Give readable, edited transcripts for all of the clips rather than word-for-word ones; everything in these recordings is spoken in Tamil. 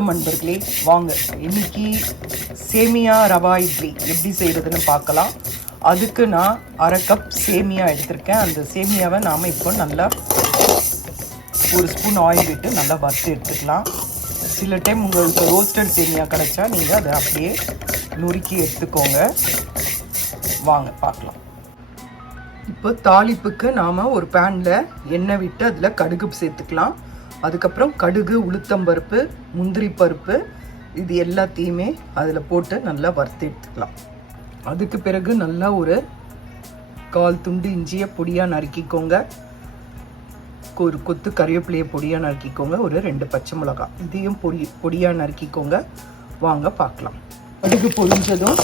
நண்பர்களே, வாங்க இன்னைக்கு சேமியா ரவா இட்லி எப்படி செய்யறதுன்னு பார்க்கலாம். அதுக்கு நான் அரை கப் சேமியா எடுத்திருக்கேன். அந்த சேமியாவை நாம் இப்போ நல்லா ஒரு ஸ்பூன் ஆயில் விட்டு நல்லா வறுத்து எடுத்துக்கலாம். சில டைம் உங்களுக்கு ரோஸ்டட் சேமியா கிடைச்சா நீங்கள் அதை அப்படியே நுறுக்கி எடுத்துக்கோங்க. வாங்க பார்க்கலாம். இப்போ தாளிப்புக்கு நாம் ஒரு பேனில் எண்ணெய் விட்டு அதில் கடுகு சேர்த்துக்கலாம். அதுக்கப்புறம் கடுகு, உளுத்தம்பருப்பு, முந்திரி பருப்பு இது எல்லாத்தையுமே அதில் போட்டு நல்லா வறுத்து எடுத்துக்கலாம். அதுக்கு பிறகு நல்லா ஒரு 1/4 துண்டு இஞ்சியை பொடியாக நறுக்கிக்கோங்க. ஒரு கொத்து கறிவேப்பிலையை பொடியாக நறுக்கிக்கோங்க. ஒரு 2 பச்சை மிளகாய் இதையும் பொடியாக நறுக்கிக்கோங்க. வாங்க பார்க்கலாம். கடுகு பொரிஞ்சதும்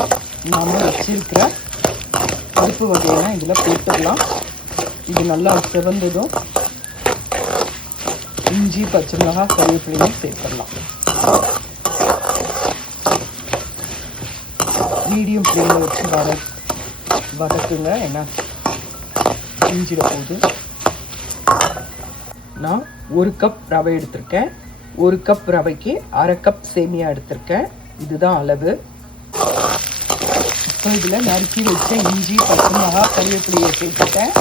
நாம் வச்சிருக்கிற பருப்பு வகையெல்லாம் இதில் போட்டுடலாம். இது நல்லா செவந்ததும் இஞ்சி, பச்சை மிளகாய், கறிவேப்பிலையும் சேர்த்துடலாம். மீடியம் ஃப்ளேமில் வச்சு வதக்குங்க. ஏன்னா இஞ்சிட போகுது. நான் 1 கப் ரவை எடுத்திருக்கேன். 1 கப் ரவைக்கு அரை கப் சேமியா எடுத்திருக்கேன். இதுதான் அளவு. இப்போ இதில் நறுக்கி வச்ச இஞ்சி, பச்சை மிளகாய், கறிவேப்பிலையை சேர்த்துட்டேன்.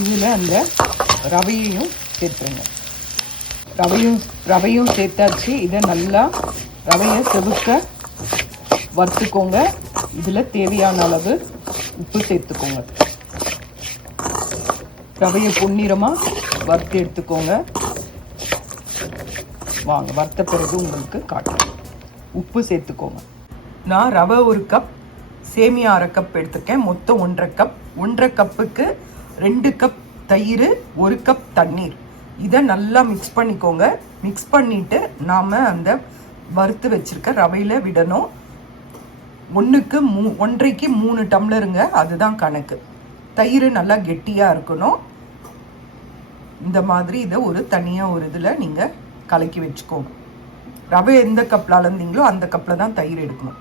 இதில் அந்த ரவையையும் சேர்த்துருங்க. ரவையும் சேர்த்தாச்சு. இதை நல்லா ரவையை செவுக்க வறுத்துக்கோங்க. இதில் தேவையான அளவு உப்பு சேர்த்துக்கோங்க. ரவையை பொன்னிறமாக வறுத்து எடுத்துக்கோங்க. வாங்க வறுத்த பிறகு உங்களுக்கு காட்டுறேன். உப்பு சேர்த்துக்கோங்க. நான் ரவை 1 கப், சேமியா அரை கப் எடுத்துருக்கேன். மொத்தம் 1.5 கப். 1.5 கப்புக்கு 2 கப் தயிர், 1 கப் தண்ணீர். இதை நல்லா மிக்ஸ் பண்ணிக்கோங்க. மிக்ஸ் பண்ணிவிட்டு நாம் அந்த வறுத்து வச்சுருக்க ரவையில் விடணும். 1:3 3 டம்ளருங்க, அதுதான் கணக்கு. தயிர் நல்லா கெட்டியாக இருக்கணும். இந்த மாதிரி இதை தனியாக ஒரு இதில் நீங்கள் கலக்கி வச்சுக்கோங்க. ரவை எந்த கப்பில் அளந்தீங்களோ அந்த கப்பில் தான் தயிர் எடுக்கணும்.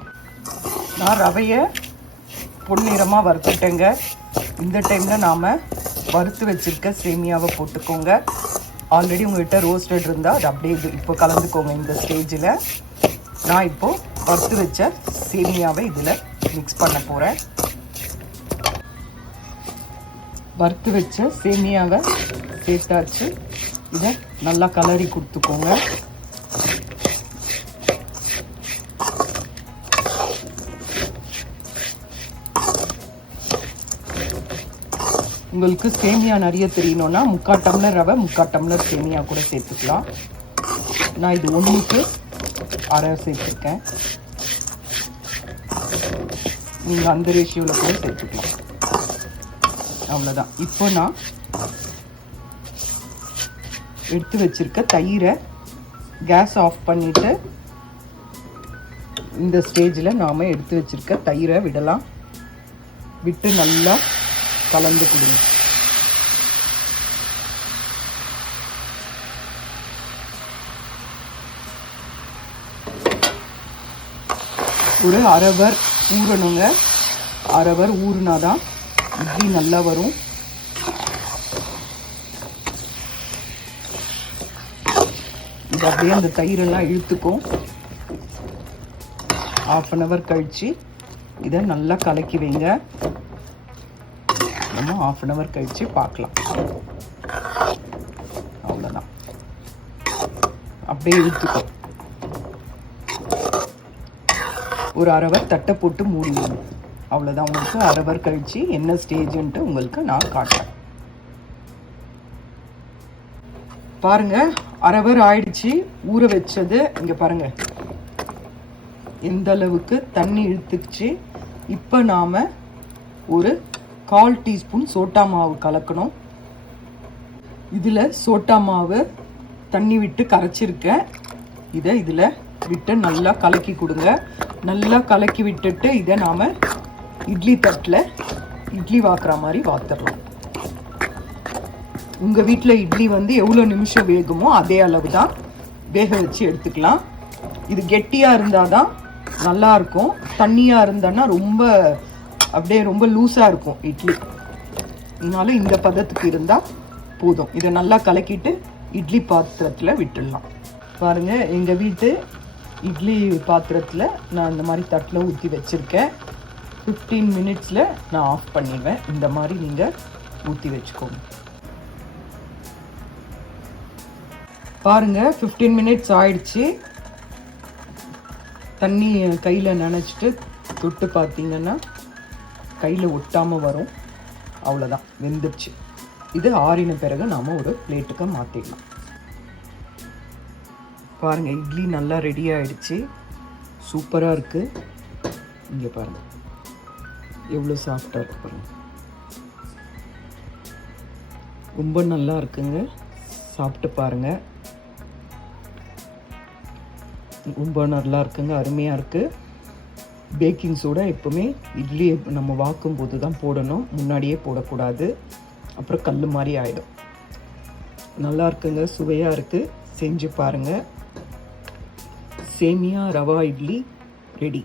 நான் ரவையை பொன்னிறமாக வறுத்துட்டேங்க. இந்த டைமில் நாம் வறுத்து வச்சுருக்க சேமியாவை போட்டுக்கோங்க. ஆல்ரெடி உங்கள்கிட்ட ரோஸ்டட் இருந்தால் அது அப்படியே இப்போ கலந்துக்கோங்க. இந்த ஸ்டேஜில் நான் இப்போது வறுத்து வச்ச சேமியாவை இதில் மிக்ஸ் பண்ண போகிறேன். வறுத்து வச்ச சேமியாவை சேர்த்தாச்சு. இதை நல்லா கலரி கொடுத்துக்கோங்க. உங்களுக்கு சேமியா நிறைய தெரியணும்னா 3/4 டம்ளர் ரவை, 3/4 டம்ளர் சேமியா கூட சேர்த்துக்கலாம். நான் இது 1க்கு அரை சேர்த்துருக்கேன். நீங்கள் அந்த ரேஷியோவில் கூட சேர்த்துக்கலாம். அவ்வளோதான். இப்போ நான் எடுத்து வச்சிருக்க தயிரை கேஸ் ஆஃப் பண்ணிவிட்டு இந்த ஸ்டேஜில் நாம் எடுத்து வச்சிருக்க தயிரை விடலாம். விட்டு நல்லா கலந்து கொடுங்க. ஒரு அரை ஹவர் ஊறணுங்க. அரை ஹவர் ஊறினாதான் இட்லி நல்லா வரும். இது அப்படியே அந்த தயிரெல்லாம் இழுத்துக்கும். 1/2 ஹவர் கழித்து இதை நல்லா கலக்கி வைங்க. நம்ம 1/2 ஹவர் கழித்து பார்க்கலாம். அவ்வளோதான். அப்படியே இழுத்துக்கும். ஒரு அரை ஹவர் தட்டை போட்டு மூடிடணும். அவ்வளோதான். உங்களுக்கு அரை ஹவர் கழித்து என்ன ஸ்டேஜுன்ட்டு உங்களுக்கு நான் காட்டுறேன். பாருங்கள், அரை ஹவர் ஆயிடுச்சு ஊற வச்சது. இங்கே பாருங்கள் எந்த அளவுக்கு தண்ணி இழுத்துக்குச்சு. இப்போ நாம் ஒரு 1/4 டீஸ்பூன் சோட்டா மாவு கலக்கணும். இதில் சோட்டா மாவு தண்ணி விட்டு கரைச்சிருக்கேன். இதை இதில் விட்டு நல்லா கலக்கி கொடுங்க. நல்லா கலக்கி விட்டுட்டு இதை நாம் இட்லி தட்டில் இட்லி வாக்குற மாதிரி வாத்துடலாம். உங்கள் வீட்டில் இட்லி எவ்வளோ நிமிஷம் வேகுமோ அதே அளவு தான் வேக வச்சு எடுத்துக்கலாம். இது கெட்டியாக இருந்தால் தான் நல்லாயிருக்கும். தண்ணியாக இருந்தோன்னா ரொம்ப லூஸாக இருக்கும் இட்லி. அதனால இந்த பதத்துக்கு இருந்தால் போதும். இதை நல்லா கலக்கிட்டு இட்லி பாத்திரத்தில் விட்டுடலாம். பாருங்கள், எங்கள் வீட்டு இட்லி பாத்திரத்தில் நான் இந்த மாதிரி தட்டில் ஊற்றி வச்சுருக்கேன். 15 மினிட்ஸில் நான் ஆஃப் பண்ணிடுவேன். இந்த மாதிரி நீங்கள் ஊற்றி வச்சுக்கோங்க. பாருங்கள், 15 மினிட்ஸ் ஆயிடுச்சு. தண்ணி கையில் நனைச்சிட்டு தொட்டு பார்த்தீங்கன்னா கையில் ஒட்டாமல் வரும். அவ்வளோதான், வெந்துடுச்சு. இது ஆறின பிறகு நாம் ஒரு பிளேட்டுக்கு மாற்றிடலாம். பாருங்கள், இட்லி நல்லா ரெடி ஆகிடுச்சு. சூப்பராக இருக்குது. இங்கே பாருங்கள் எவ்வளோ சாஃப்டாக இருக்கு பாருங்கள். ரொம்ப நல்லா இருக்குங்க. சாப்பிட்டு பாருங்கள். ரொம்ப நல்லா இருக்குங்க, அருமையாக இருக்குது. பேக்கிங் சோடா எப்போவுமே இட்லி நம்ம வாக்கும் போது தான் போடணும், முன்னாடியே போடக்கூடாது. அப்புறம் கல் மாதிரி ஆகிடும். நல்லா இருக்குங்க, சுவையாக இருக்குது. செஞ்சு பாருங்கள். சேமியா ரவா இட்லி ரெடி.